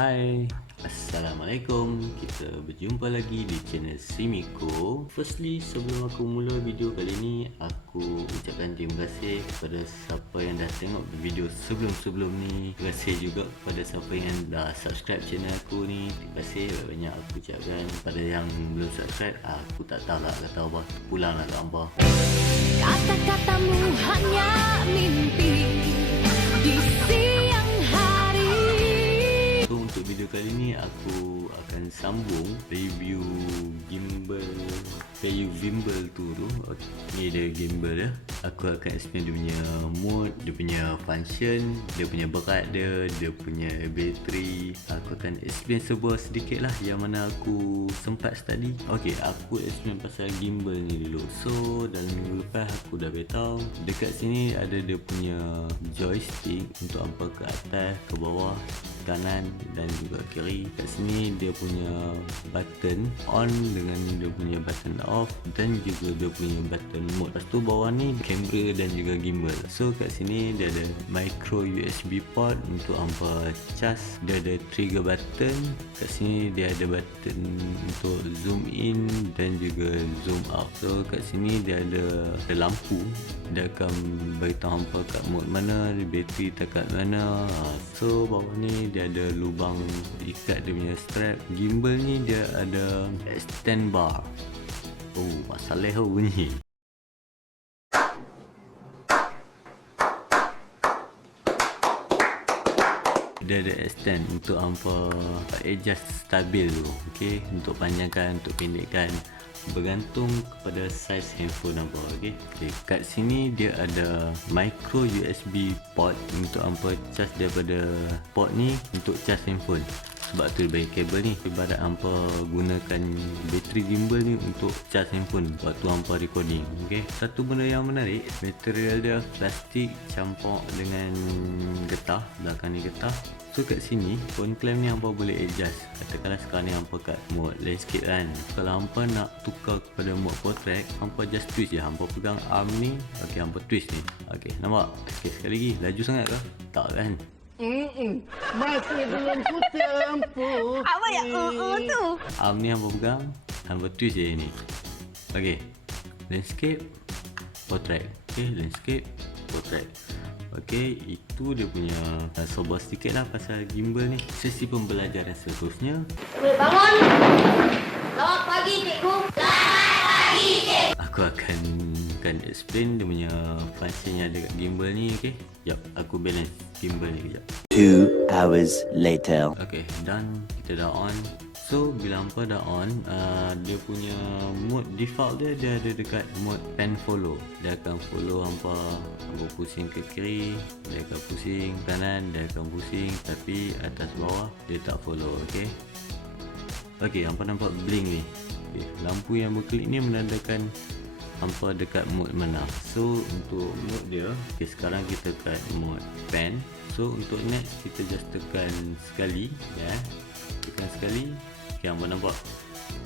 Hai, Assalamualaikum. Kita berjumpa lagi di channel Simiko. Firstly, sebelum aku mula video kali ni, aku ucapkan terima kasih kepada siapa yang dah tengok video sebelum-sebelum ni. Terima kasih juga kepada siapa yang dah subscribe channel aku ni. Terima kasih banyak aku ucapkan. Kepada yang belum subscribe, aku tak tahu lah kata apa. Pulanglah kat hangpa. Kata-katamu hanya mimpi di siang hari. So, untuk video kali ni aku akan sambung review gimbal PayU Gimbal tu. Ni dia gimbal dia. Aku akan explain dia punya mode, dia punya function, dia punya berat dia punya bateri. Aku akan explain sebuah sedikit lah yang mana aku sempat study. Ok, aku explain pasal gimbal ni dulu. So, dalam minggu lepas aku dah beritahu dekat sini ada dia punya joystick untuk hampa ke atas, ke bawah, kanan dan juga kiri. Kat sini dia punya button on dengan dia punya button off dan juga dia punya button mode. Lepas tu bawah ni kamera dan juga gimbal. So kat sini dia ada micro USB port untuk hampa cas. Dia ada trigger button. Kat sini dia ada button untuk zoom in dan juga zoom out. So kat sini dia ada lampu. Dia akan beritahu hampa kat mode mana, bateri dekat mana. So bawah ni dia ada lubang ikat dia punya strap. Gimbal ni dia ada extend bar. Oh, masalah bunyi. Dia ada extend untuk hampa adjust stabil tu. Okay, untuk panjangkan, untuk pendekkan, bergantung kepada saiz handphone hampa. Okay, kat sini dia ada micro USB port untuk hampa charge daripada port ni untuk charge handphone. Sebab tu dia bagi kabel ni. Ibarat hampa gunakan bateri gimbal ni untuk charge handphone waktu hampa recording. Okay, satu benda yang menarik, material dia plastik campur dengan getah. Belakang ni getah. So kat sini phone clamp ni hampa boleh adjust. Katakanlah sekarang ni hampa kat mode landscape kan. Kalau hampa nak tukar kepada mode portrait, hampa just twist je. Hampa pegang arm ni. Ok, hampa twist ni. Ok, nampak? Ok, sekali lagi. Laju sangat ke? Tak kan? Masih belum ku tempuh. Apa yang tu? Arm ni hampa pegang, hampa twist je ni. Ok, landscape, portrait. Ok, landscape, portrait. Ok, itu dia punya sobat sedikit lah pasal gimbal ni. Sesi pembelajaran seterusnya. Weh, bangun. Selamat pagi, cikgu. Selamat pagi, cikgu. Aku akan explain dia punya function yang ada kat gimbal ni. Ok, jap, aku balance gimbal ni kejap. 2 hours later. Ok, done. Kita dah on. So bila hampa dah on, dia punya mode default dia ada dekat mode pen follow. Dia akan follow hampa pusing ke kiri, dia akan pusing kanan, dia akan pusing, tapi atas bawah dia tak follow. Ok, ok, hampa nampak blink ni. Okay, lampu yang berkelip ni menandakan hampa dekat mode mana. So untuk mode dia, okay, sekarang kita kat mode pen. So untuk next kita just tekan sekali, ya, tekan sekali. Okay, hampa nampak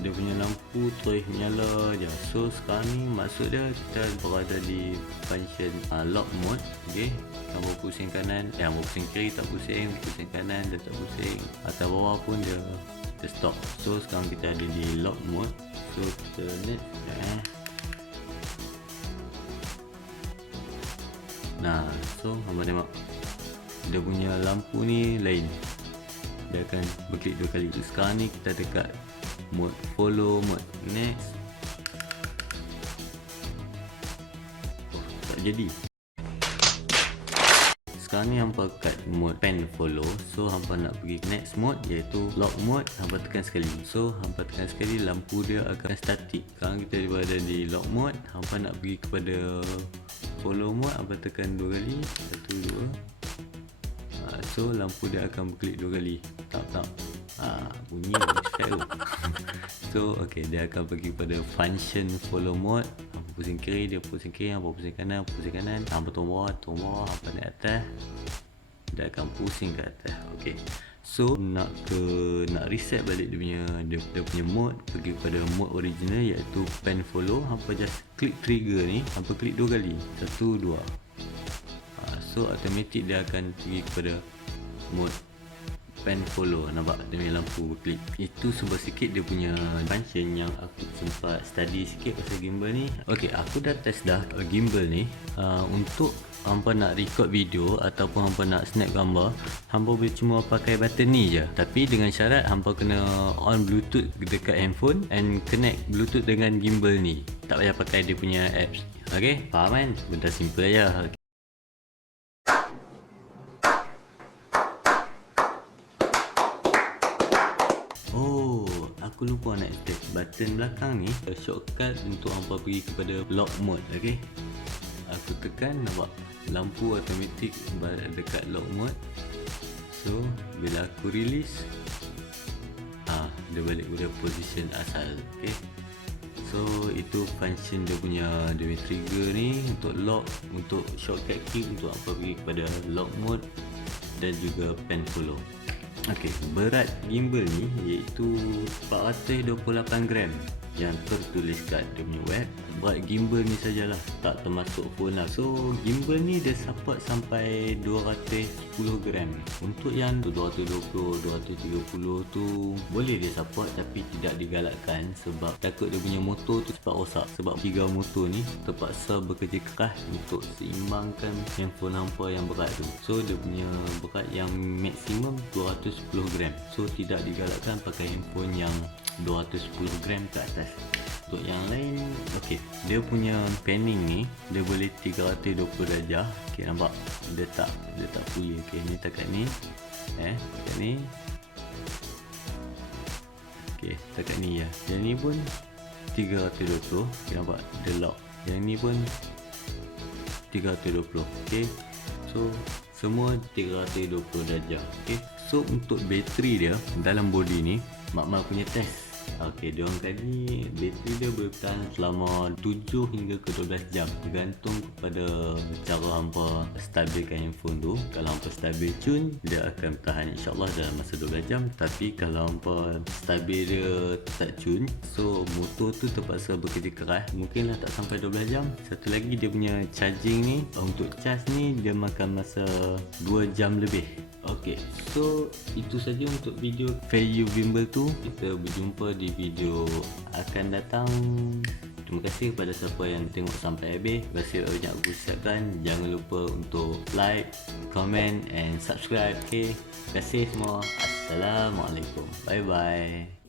dia punya lampu terus menyala je. So sekarang ni maksud dia kita berada di function lock mode. Okay, hampa pusing kanan, hampa pusing kiri tak pusing, pusing kanan dia tak pusing, atas bawah pun dia stop. So sekarang kita ada di lock mode. So kita next, nah, so hampa tengok dia punya lampu ni lain. Dia akan berklik 2 kali. Sekarang ni kita dekat mode follow, mode next. Oh, tak jadi. Sekarang ni hampa kat mode pen follow. So hampa nak pergi next mode iaitu lock mode. Hampa tekan sekali. So hampa tekan sekali, lampu dia akan static. Sekarang kita berada di lock mode. Hampa nak pergi kepada follow mode, hampa tekan 2 kali. 1, 2. So lampu dia akan berkelip 2 kali. Tak. Bunyi effect tu. So ok, dia akan pergi pada function follow mode. Hampa pusing kiri, dia pusing kiri. Hampa pusing kanan, hampa turun bawah, hampa naik atas, dia akan pusing ke atas. Ok, so nak reset balik dia punya mode, pergi pada mode original iaitu pen follow. Hampa just klik trigger ni, hampa klik 2 kali. 1, 2. So automatic dia akan pergi kepada mode pen follow. Nampak dia punya lampu klip. Itu sebab sikit dia punya function yang aku sempat study sikit pasal gimbal ni. Ok, aku dah test dah gimbal ni. Untuk hampa nak record video ataupun hampa nak snap gambar, hampa boleh cuma pakai button ni je. Tapi dengan syarat hampa kena on bluetooth dekat handphone and connect bluetooth dengan gimbal ni. Tak payah pakai dia punya apps. Ok, faham kan? Benda simple je. Oh, aku lupa nak test button belakang ni. Shortcut untuk hampa pergi kepada lock mode. Ok, aku tekan, nampak lampu automatik dekat lock mode. So bila aku release, dia balik pada position asal. Ok, so itu function dia punya trigger ni untuk lock, untuk shortcut key untuk apa pergi kepada lock mode dan juga pen follow. Ok, berat gimbal ni iaitu 428 gram yang tertulis kat dia punya web. Berat gimbal ni sajalah, tak termasuk phone lah. So gimbal ni dia support sampai 210 gram. Untuk yang 220, 230 tu boleh dia support, tapi tidak digalakkan sebab takut dia punya motor tu cepat rosak. Sebab tiga motor ni terpaksa bekerja keras untuk seimbangkan handphone hampa yang berat tu. So dia punya berat yang maksimum 210 gram. So tidak digalakkan pakai handphone yang 210 gram ke atas. Untuk yang lain, ok, dia punya panning ni dia boleh 320 darjah. Ok, nampak dia tak fully. Ok, ni takat ni, takat ni. Ok, takat ni ya. Yang ni pun 320. Ok, nampak dia lock. Yang ni pun 320. Ok, so semua 320 darjah. Ok, so untuk bateri dia dalam body ni, Mak punya test. Ok, diorang tadi bateri dia boleh bertahan selama 7 hingga ke 12 jam, bergantung kepada cara hampa stabilkan handphone tu. Kalau hampa stabil tune, dia akan bertahan insyaAllah dalam masa 12 jam. Tapi kalau hampa stabil dia tak tune, so motor tu terpaksa bekerja keras, mungkinlah tak sampai 12 jam. Satu lagi dia punya charging ni, untuk charge ni dia makan masa 2 jam lebih. Ok, so itu saja untuk video value gimbal tu. Kita berjumpa di video akan datang. Terima kasih kepada siapa yang tengok sampai habis. Terima kasih banyak aku ucapkan. Jangan lupa untuk like, comment and subscribe. Ok, terima kasih semua. Assalamualaikum. Bye bye.